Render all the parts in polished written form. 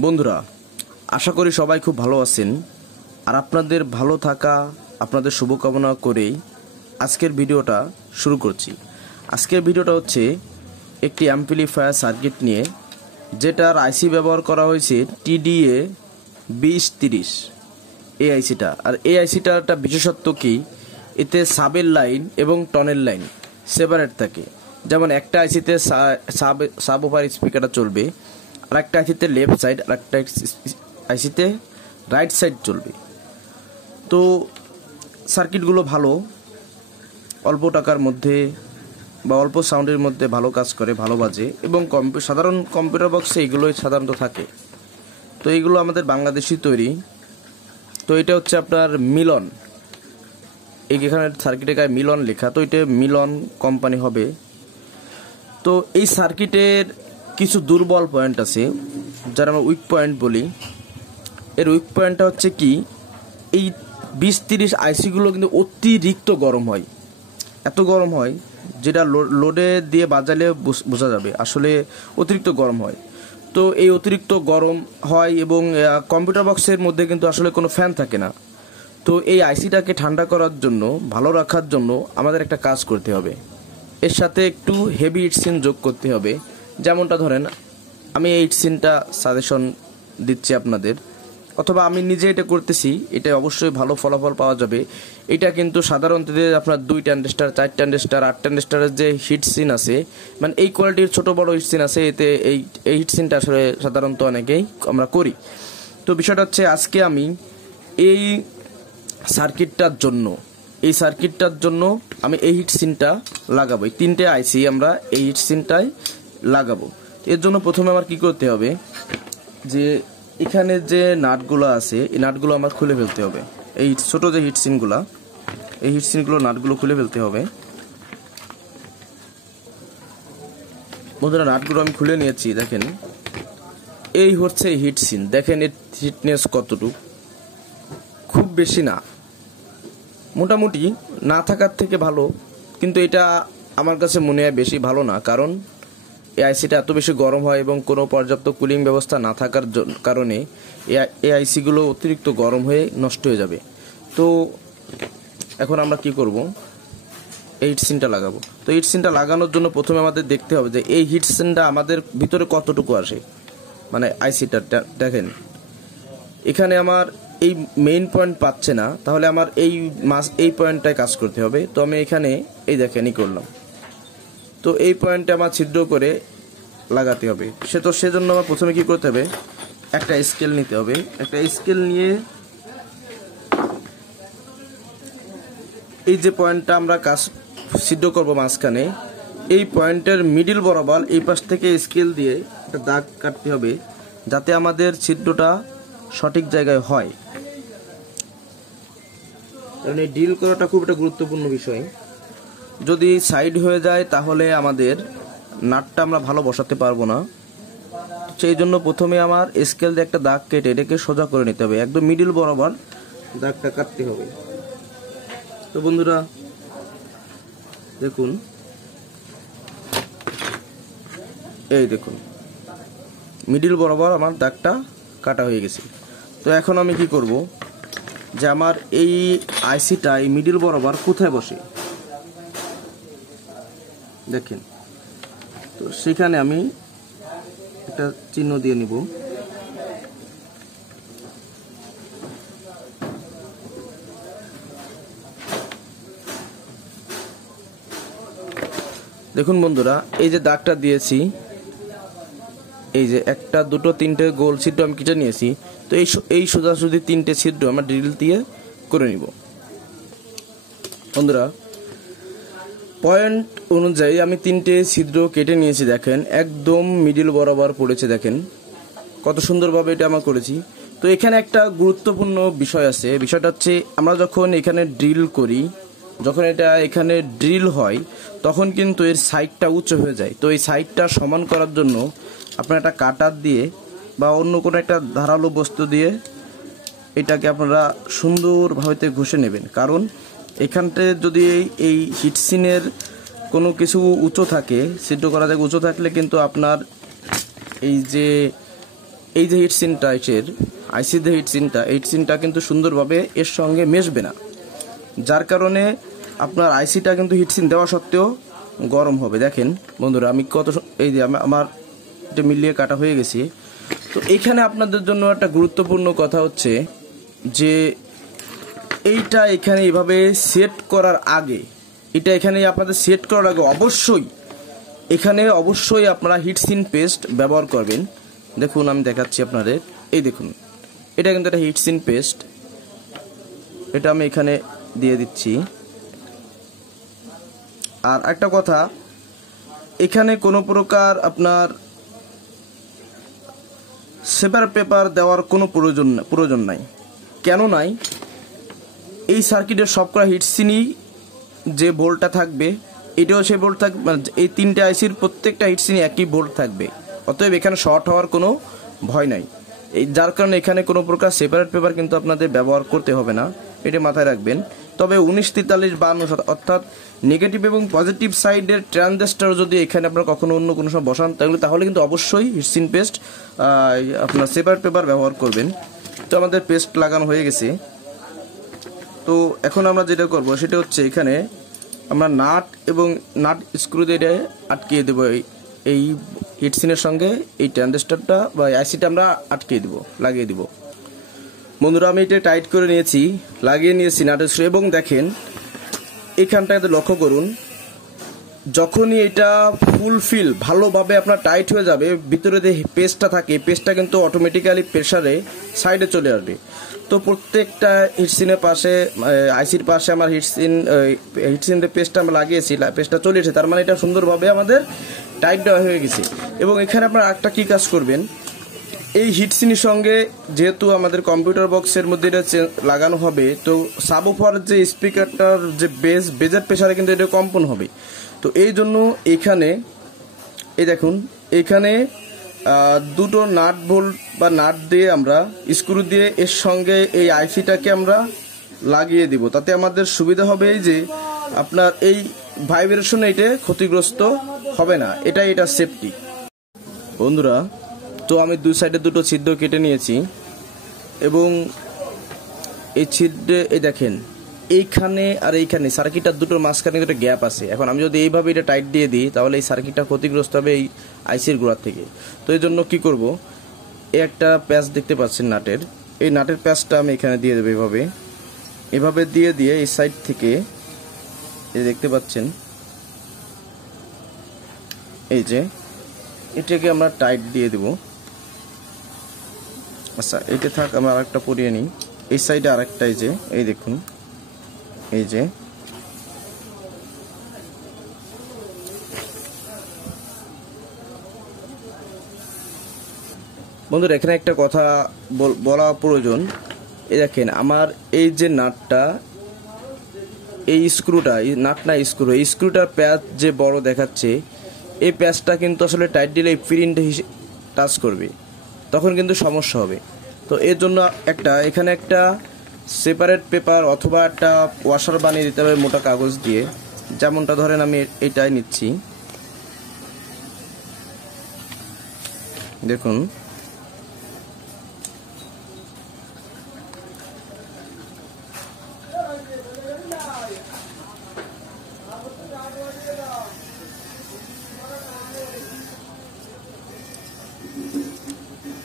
বন্ধুরা, আশা করি সবাই খুব ভালো আছেন। আর আপনাদের ভালো থাকা, আপনাদের শুভকামনা করেই আজকের ভিডিওটা শুরু করছি। আজকের ভিডিওটা হচ্ছে একটি অ্যাম্পলিফায়ার সার্কিট নিয়ে, যেটার আইসি ব্যবহার করা হয়েছে TDA 2030 এই আইসিটা। আর এই আইসিটার একটা বিশেষত্ব কি, এতে সাবের লাইন এবং টনের লাইন সেপারেট থাকে। যেমন একটা আইসিতে সাব ওভার স্পিকারটা চলবে, আর একটা আইসিতে লেফট সাইড, আর একটা আইসিতে রাইট সাইড চলবে। তো সার্কিটগুলো ভালো, অল্প টাকার মধ্যে বা অল্প সাউন্ডের মধ্যে ভালো কাজ করে, ভালো বাজে, এবং সাধারণ কম্পিউটার বক্সে এগুলোই সাধারণত থাকে। তো এইগুলো আমাদের বাংলাদেশি তৈরি। তো এটা হচ্ছে আপনার মিলন, এখানে সার্কিটের গায়ে মিলন লেখা, তো এটা মিলন কোম্পানি হবে। তো এই সার্কিটের কিছু দুর্বল পয়েন্ট আছে, যারা আমরা উইক পয়েন্ট বলি। এর উইক পয়েন্টটা হচ্ছে কি, এই 2030 আইসিগুলো কিন্তু অতিরিক্ত গরম হয়, এত গরম হয় যেটা লোডে দিয়ে বাজালে বোঝা যাবে, আসলে অতিরিক্ত গরম হয়। তো এই অতিরিক্ত গরম হয় এবং কম্পিউটার বক্সের মধ্যে কিন্তু আসলে কোনো ফ্যান থাকে না। তো এই আইসিটাকে ঠান্ডা করার জন্য, ভালো রাখার জন্য আমাদের একটা কাজ করতে হবে। এর সাথে একটু হেভি হিটসিন যোগ করতে হবে। যেমনটা ধরেন, আমি এই হিটসিনটা সাজেশন দিচ্ছি আপনাদের, অথবা আমি নিজে এটা করতেছি, এটা অবশ্যই ভালো ফলাফল পাওয়া যাবে। এটা কিন্তু সাধারণত আপনার 2 ট্রানজিস্টার, 4 ট্রানজিস্টার, 8 ট্রানজিস্টারের যে হিটসিন আছে, মানে এই কোয়ালিটির ছোট বড় হিটসিন আছে, এতে এই হিটসিনটা আসলে সাধারণত অনেকেই আমরা করি। তো বিষয়টা হচ্ছে, আজকে আমি এই সার্কিটটার জন্য আমি এই হিটসিনটা লাগাবো। এই 3টে আইসি আমরা এই হিটসিনটাই লাগাবো। এর জন্য প্রথমে আমার কি করতে হবে, যে এখানে যে নাটগুলো আছে, এই নাটগুলো আমার খুলে ফেলতে হবে। এই ছোট যে হিটসিনগুলো, এই হিটসিনগুলো নাটগুলো খুলে ফেলতে হবে। বন্ধুরা, নাটগুলো আমি খুলে নিয়েছি। দেখেন, এই হচ্ছে হিটসিন। দেখেন এর হিটনেস কতটুকু, খুব বেশি না, মোটামুটি না থাকার থেকে ভালো। কিন্তু এটা আমার কাছে মনে হয় বেশি ভালো না, কারণ এই আইসিটা এত বেশি গরম হয় এবং কোনো পর্যাপ্ত কুলিং ব্যবস্থা না থাকার কারণে এই আইসিগুলো অতিরিক্ত গরম হয়ে নষ্ট হয়ে যাবে। তো এখন আমরা কি করব, এই হিটসিনটা লাগাবো। তো হিটসিনটা লাগানোর জন্য প্রথমে আমাদের দেখতে হবে যে এই হিটসিনটা আমাদের ভিতরে কতটুকু আসে, মানে আইসিটা। দেখেন এখানে আমার এই মেইন পয়েন্ট পাচ্ছে না, তাহলে আমার এই পয়েন্টটায় কাজ করতে হবে। তো আমি এখানে এই দেখেনই করলাম। তো এই পয়েন্টে আমার ছিদ্র করে লাগাতে হবে। সেজন্য আমার প্রথমে কি করতে হবে, একটা স্কেল নিতে হবে। একটা স্কেল নিয়ে এই যে পয়েন্টটা আমরা কাজ ছিদ্র করব মাঝখানে, এই পয়েন্টের মিডিল বরাবর এই পাশ থেকে স্কেল দিয়ে একটা দাগ কাটতে হবে, যাতে আমাদের ছিদ্রটা সঠিক জায়গায় হয়। কারণ এই ড্রিল করাটা খুব একটা গুরুত্বপূর্ণ বিষয়। যদি সাইড হয়ে যায় তাহলে আমাদের নাটটা আমরা ভালো বসাতে পারবো না। সেই জন্য প্রথমে আমার স্কেল দিয়ে একটা দাগ কেটে এটাকে সোজা করে নিতে হবে, একদম মিডিল বরাবর দাগটা কাটতে হবে। তো বন্ধুরা দেখুন, এই দেখুন মিডিল বরাবর আমার দাগটা কাটা হয়ে গেছে। তো এখন আমি কি করব, যে আমার এই আইসিটা এই মিডিল বরাবর কোথায় বসে দেখেন। তো সেখানে আমি একটা চিহ্ন দিয়ে নিব। দেখুন বন্ধুরা, এই যে দাগটা দিয়েছি, এই যে 1, 2, 3টে গোল ছিদ্র আমি কেটে নিয়েছি। তো এই সোজাসুজি 3টে ছিদ্র আমরা ড্রিল দিয়ে করে নিব। বন্ধুরা, পয়েন্ট অনুযায়ী আমি 3টে ছিদ্র কেটে নিয়েছি। দেখেন একদম মিডিল বরাবর পড়েছে, দেখেন কত সুন্দরভাবে এটা আমরা করেছি। তো এখানে একটা গুরুত্বপূর্ণ বিষয় আছে। বিষয়টা হচ্ছে, আমরা যখন এখানে ড্রিল করি, যখন এটা এখানে ড্রিল হয়, তখন কিন্তু এর সাইডটা উঁচু হয়ে যায়। তো এই সাইডটা সমান করার জন্য আপনারা একটা কাটার দিয়ে বা অন্য কোনো একটা ধারালো বস্তু দিয়ে এটাকে আপনারা সুন্দরভাবে ঘষে নেবেন। কারণ এখানতে যদি এই হিটসিনের কোনো কিছু উঁচু থাকে, সিদ্ধ করা যায়, উঁচু থাকলে কিন্তু আপনার এই যে এই যে হিটসিনটা এর আইসির যে হিটসিনটা কিন্তু সুন্দরভাবে এর সঙ্গে মেশবে না, যার কারণে আপনার আইসিটা কিন্তু হিটসিন দেওয়া সত্ত্বেও গরম হবে। দেখেন বন্ধুরা, আমি এই যে আমার এটা মিলিয়ে কাটা হয়ে গেছি। তো এইখানে আপনাদের জন্য একটা গুরুত্বপূর্ণ কথা হচ্ছে যে এইটা এখানে এভাবে সেট করার আগে, আপনাদের সেট করার আগে অবশ্যই আপনারা হিটসিন পেস্ট ব্যবহার করবেন। দেখুন আমি দেখাচ্ছি আপনাদের, এই দেখুন এটা কিন্তু একটা হিটসিন পেস্ট, এটা আমি এখানে দিয়ে দিচ্ছি। আর একটা কথা, এখানে কোনো প্রকার আপনার সেপার পেপার দেওয়ার কোনো প্রয়োজন নাই। কেন নাই? এই সার্কিটের সবকটা হিটসিনই যে বোল্টটা থাকবে এটাও সেই বোল্ট থাকবে, এই তিনটে আইসির প্রত্যেকটা হিটসিনই একই বোল্ট থাকবে, অতএব এখানে শর্ট হওয়ার কোনো ভয় নাই। যার কারণে এখানে কোনো প্রকার সেপারেট পেপার কিন্তু আপনাদের ব্যবহার করতে হবে না, এটা মাথায় রাখবেন। তবে 1943-52 অর্থাৎ নেগেটিভ এবং পজিটিভ সাইডের ট্রানজিস্টর যদি এখানে আপনারা কখনো অন্য কোনো সময় বসান তাহলে কিন্তু অবশ্যই হিটসিন পেস্ট আপনার সেপারেট পেপার ব্যবহার করবেন। তো আমাদের পেস্ট লাগানো হয়ে গেছে। তো এখন আমরা যেটা করব সেটা হচ্ছে এখানে আমরা নাট এবং নাট স্ক্রু দিয়ে আটকিয়ে দেবো এই হিটসিনের সঙ্গে এই ট্রানজিস্টরটা বা আইসিটা আমরা আটকিয়ে দেবো, লাগিয়ে দিব। বন্ধুরা, আমি এটা টাইট করে নিয়েছি, লাগিয়ে নিয়েছি নাট স্ক্রু। এবং দেখেন এখানটাতে লক্ষ্য করুন, যখনই এটা ফুলফিল ভালোভাবে আপনার টাইট হয়ে যাবে, ভিতরে যে পেস্টটা থাকে পেস্টটা কিন্তু অটোমেটিক্যালি প্রেসারে সাইডে চলে আসবে। তো প্রত্যেকটা হিটসিনের পাশে আইসির পাশে আমার হিটসিনের পেস্টটা আমরা লাগিয়েছি, পেস্টটা চলে এসেছে, তার মানে এটা সুন্দরভাবে আমাদের টাইট দেওয়া হয়ে গেছে। এবং এখানে আপনারা একটা কি কাজ করবেন, এই হিটসিনের সঙ্গে যেহেতু আমাদের কম্পিউটার বক্সের মধ্যে এটা লাগানো হবে, তো সাবওয়ুফার যে স্পিকারটার যে বেজের প্রেসারে কিন্তু এটা কম্পন হবে। তো এই জন্য এখানে এই দেখুন এখানে দুটো নাট বোল্ট বা নাট দিয়ে আমরা স্ক্রু দিয়ে এর সঙ্গে এই আইসিটাকে আমরা লাগিয়ে দিব। তাতে আমাদের সুবিধা হবে এই যে আপনার এই ভাইব্রেশন এটা ক্ষতিগ্রস্ত হবে না, এটা সেফটি। বন্ধুরা, তো আমি দুই সাইডে দুটো ছিদ্র কেটে নিয়েছি এবং এই ছিদ্রে এই দেখেন এইখানে আর এইখানে সার্কিটটার দুটোর মাঝখানে একটা গ্যাপ আছে। এখন আমি যদি এইভাবে এটা টাইট দিয়ে দিই তাহলে এই সার্কিটটা ক্ষতিগ্রস্ত হবে এই আইসির গোড়ার থেকে। তো এই জন্য কী করব, এই একটা প্যাচ দেখতে পাচ্ছেন নাটের, এই নাটের প্যাচটা আমি এখানে দিয়ে দেবো এভাবে দিয়ে এই সাইড থেকে এই দেখতে পাচ্ছেন এই যে এটাকে আমরা টাইট দিয়ে দেব। আচ্ছা এটা থাক, আমরা আরেকটা পরিয়ে নিই। এই সাইডে আরেকটা এই যে এই দেখুন এই যে বন্ধুরা, এখানে একটা কথা বলা প্রয়োজন। এই দেখেন আমার এই যে নাটটা, এই স্ক্রুটা, নাট না স্ক্রু, এই স্ক্রুটার প্যাচ যে বড় দেখাচ্ছে, এই প্যাচটা কিন্তু আসলে টাইট দিলে এই প্রিন্ট টাচ করবে, তখন কিন্তু সমস্যা হবে। তো এর জন্য এখানে একটা সেপারেট পেপার অথবা একটা ওয়াশার বানিয়ে দিতে হবে মোটা কাগজ দিয়ে, যেমনটা ধরেন আমি এটাই নিচ্ছি। দেখুন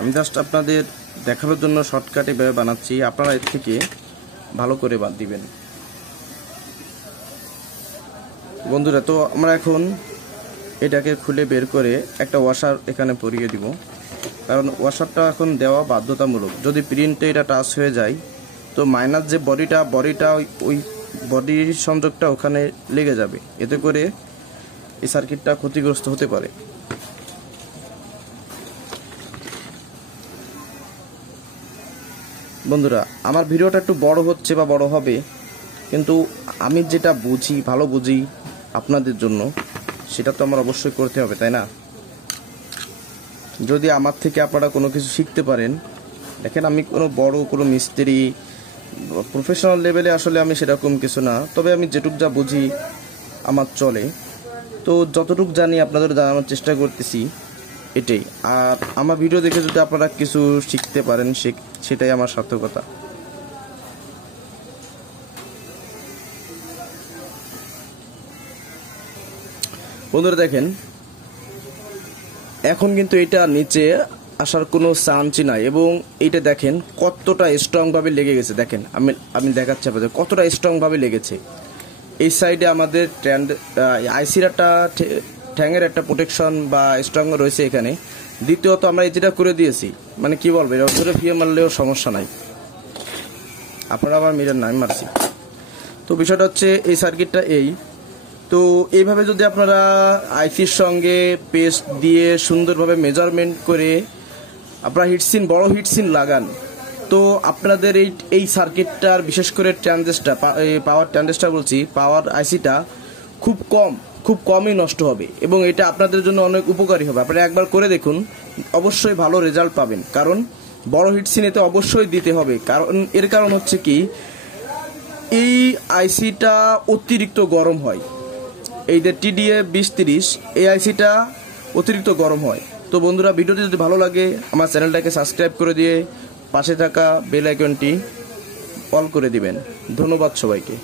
আমি জাস্ট আপনাদের দেখানোর জন্য শর্টকাট এভাবে বানাচ্ছি, আপনারা এর থেকে ভালো করে বাদ দিবেন। বন্ধুরা, তো আমরা এখন এটাকে খুলে বের করে একটা ওয়াশার এখানে পরিয়ে দিব, কারণ ওয়াশারটা এখন দেওয়া বাধ্যতামূলক। যদি প্রিন্টে এটা টাচ হয়ে যায় তো মাইনাস যে বডিটা ওই বডির সংযোগটা ওখানে লেগে যাবে, এতে করে এই সার্কিটটা ক্ষতিগ্রস্ত হতে পারে। বন্ধুরা, আমার ভিডিওটা একটু বড় হচ্ছে বা বড় হবে, কিন্তু আমি যেটা বুঝি ভালো বুঝি আপনাদের জন্য, সেটা তো আমার অবশ্যই করতে হবে, তাই না? যদি আমার থেকে আপনারা কোনো কিছু শিখতে পারেন, দেখেন আমি কোনো মিস্ত্রি প্রফেশনাল লেভেলে আসলে আমি সেরকম কিছু না, তবে আমি যেটুক যা বুঝি আমার চলে। তো যতটুক জানি আপনাদের জানানোর চেষ্টা করতেছি। এটাই। আর আমার ভিডিও দেখে যদি আপনারা কিছু শিখতে পারেন সেটাই আমার সার্থকতা। বন্ধুরা দেখেন, এখন কিন্তু এটা নিচে আসার কোনো চান্সই নাই, এবং এইটা দেখেন কতটা স্ট্রং ভাবে লেগে গেছে। দেখেন আমি দেখাচ্ছি আপনাদের কতটা স্ট্রং ভাবে লেগেছে। এই সাইডে আমাদের আইসির একটা ঠ্যাঙের একটা প্রোটেকশন বা স্ট্রং রয়েছে এখানে। দ্বিতীয়ত আমরা এই যেটা করে দিয়েছি, মানে কি বলবো, এটা ধরে ফিয়ে মারলেও সমস্যা নাই। আপনারা আবার মিটার নাই মারছি। তো বিষয়টা হচ্ছে এই সার্কিটটা এই। তো এইভাবে যদি আপনারা আইসির সঙ্গে পেস্ট দিয়ে সুন্দরভাবে মেজারমেন্ট করে আপনারা হিটসিন, বড় হিটসিন লাগান, তো আপনাদের এই সার্কিটটার বিশেষ করে ট্রানজিস্টার, পাওয়ার ট্রানজিস্টার বলছি, পাওয়ার আইসিটা খুব কমই নষ্ট হবে, এবং এটা আপনাদের জন্য অনেক উপকারী হবে। আপনারা একবার করে দেখুন, অবশ্যই ভালো রেজাল্ট পাবেন। কারণ বড় হিটসিন এতে অবশ্যই দিতে হবে। এর কারণ হচ্ছে কি, এই আইসিটা অতিরিক্ত গরম হয়। এই যে TDA 2030 এই আইসিটা অতিরিক্ত গরম হয়। তো বন্ধুরা, ভিডিওটি যদি ভালো লাগে আমার চ্যানেলটাকে সাবস্ক্রাইব করে দিয়ে পাশে থাকা বেল আইকনটি অল করে দিবেন। ধন্যবাদ সবাইকে।